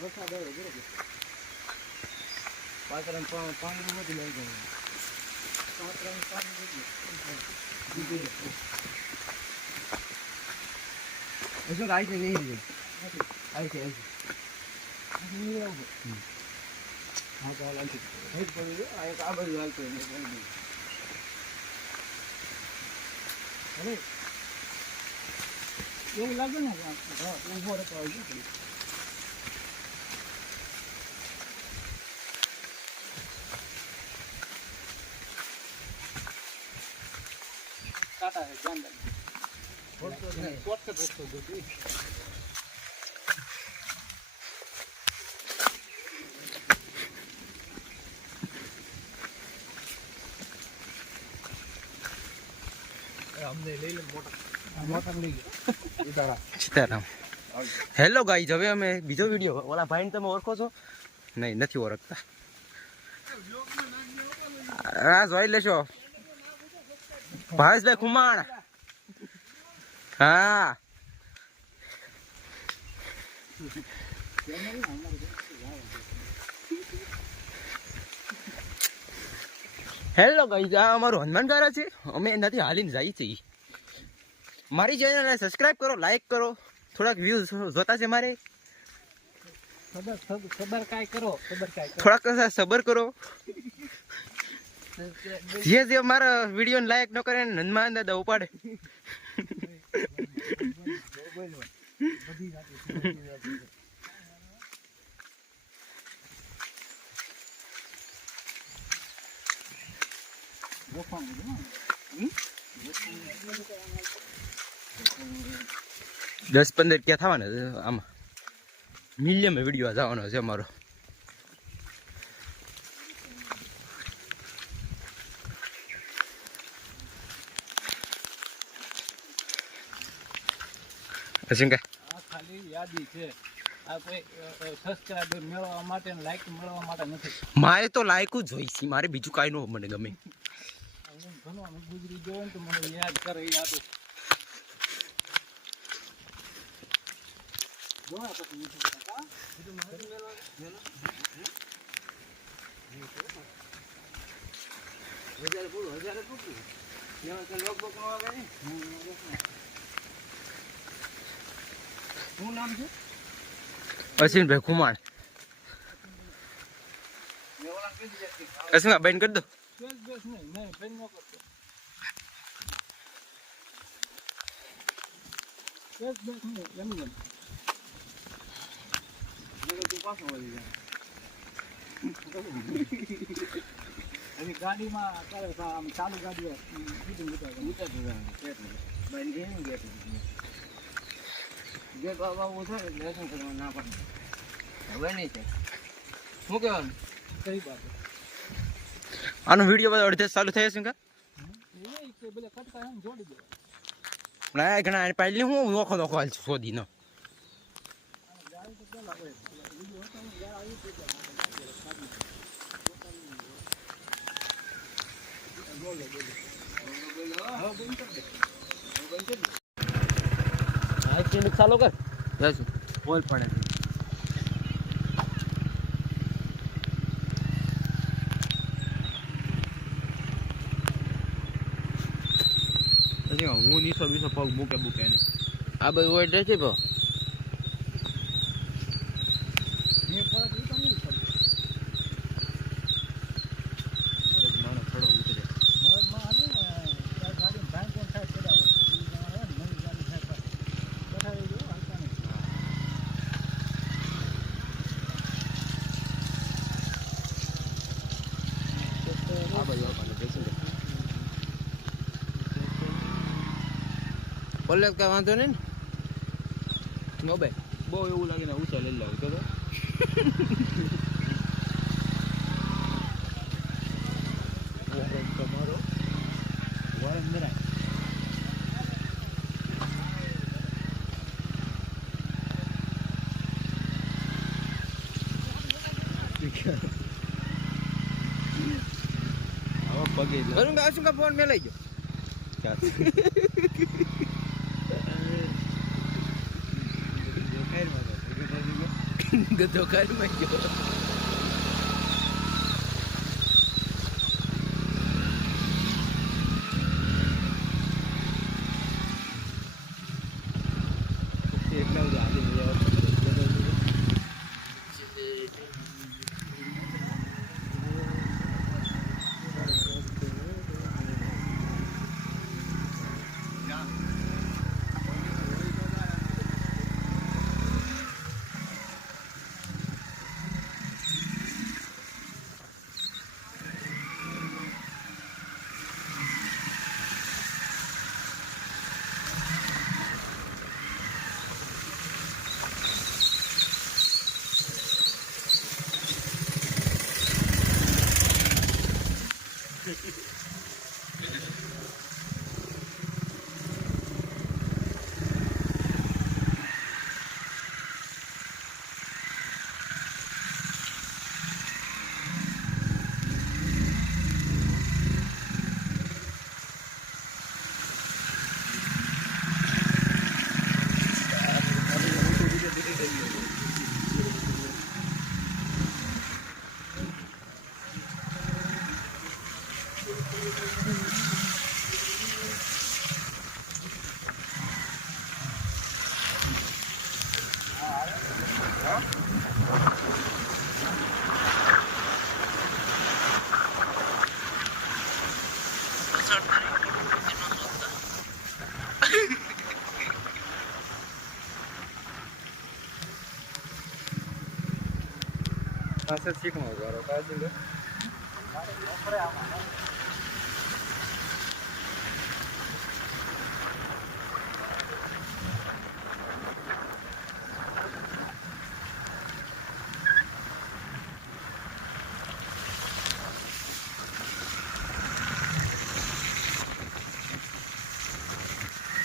વરસાદ આવ્યો બરોબર પાત્રણ પાણી નથી લઈ ગયું પાત્રણ પાણી નથી હજુ આવી છે નહીં આવી છે હા તો હાલ પડ્યું આ એક આ બાજુ હાલતો અરે એવું લાગે ને ઉભો રહેતો આવી ગયો કાટા છે ધ્યાન રાખજો અમને લઈ લે મોટા લઈ ગયા સીતારામ હેલો ગાઈઝ હવે અમે બીજો વિડીયો ઓલા ભાઈને તમે ઓળખો છો નહીં નથી ઓળખતા હા જોઈ લેશો ભાવેશભાઈ ખુમાણ હા હેલો ગાઈઝ આ અમારું હનુમાનગારા છે અમે એનાથી હાલીને જઈએ છીએ મારી ચેનલને સબસ્ક્રાઇબ કરો લાઈક કરો થોડાક વ્યૂઝ જોતા છે મારે થોડાક સબર કરો જે મારા વિડીયો લાઈક ન કરે હનુમાન દાદા ઉપાડે દસ 15 ક્યાં થવાના આમાં મિલિયમ વિડીયો જવાનો છે અમારો ખાલી યાદી છે આ કોઈ સબસ્ક્રાઇબર મેળવવા માટે લાઈક મેળવવા માટે નથી મારે તો લાઈક જ હોય છે મારે બીજું કાંઈ ન મને ગમે ઘણું ગુજરી ગયો ને તો મને યાદ કરે યાદ શું નામ છે અશ્વિનભાઈ કુમાર અશ્વિન બેન કરી દો ગાડીમાં ચાલુ ગાડી જે બાબા ઉઠે લેસન કરવા ના પડે હવે નહીં છે શું કહેવાનું કઈ બાબત આનો વિડીયો બધા અડધે ચાલુ થઈ હશે જોડી દે ના ઘણા પહેલી હું નોખો હાલ છું શોધી નો ચાલો કર બોલ પડે હું નીચો બીસો પગ મૂકે મૂકે નહીં આ બધું હોય છે ભાવ બોલે કઈ વાંધો નહીં નો ભાઈ બહુ એવું લાગે ને ઊંચા લઈ લાવ તો તમારો વરમ મેરા પગે કરું શું કા ફોન મેં લઈ ગયો ગધો કાઢમાં ગયો. असं शिकवू बरं काय दिलं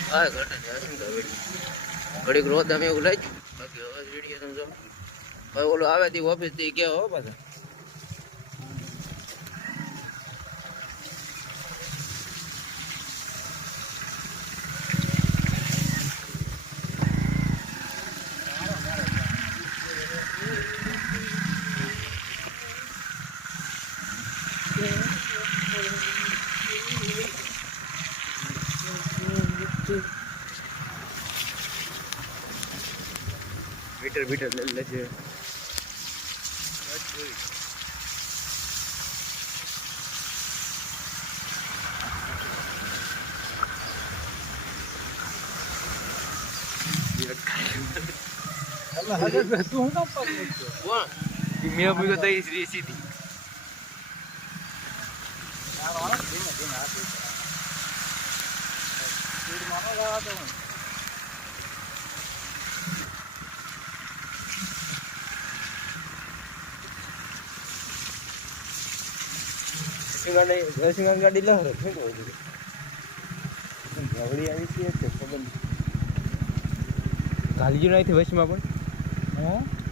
હા ઘડીક રોજ અમે એવું લઈ બાકી હવે વિડીયો સમજો ભાઈ ઓલો આવે તે ઓફિસ થી કે હો પાછા મીટર લઈ લેજે મેં ભૂગો તો સીધી ગાડી લો ગાડી આવી છે ખબર ગાલી નથી વચમાં પણ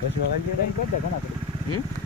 બસમાં ગાલી બધા ઘણા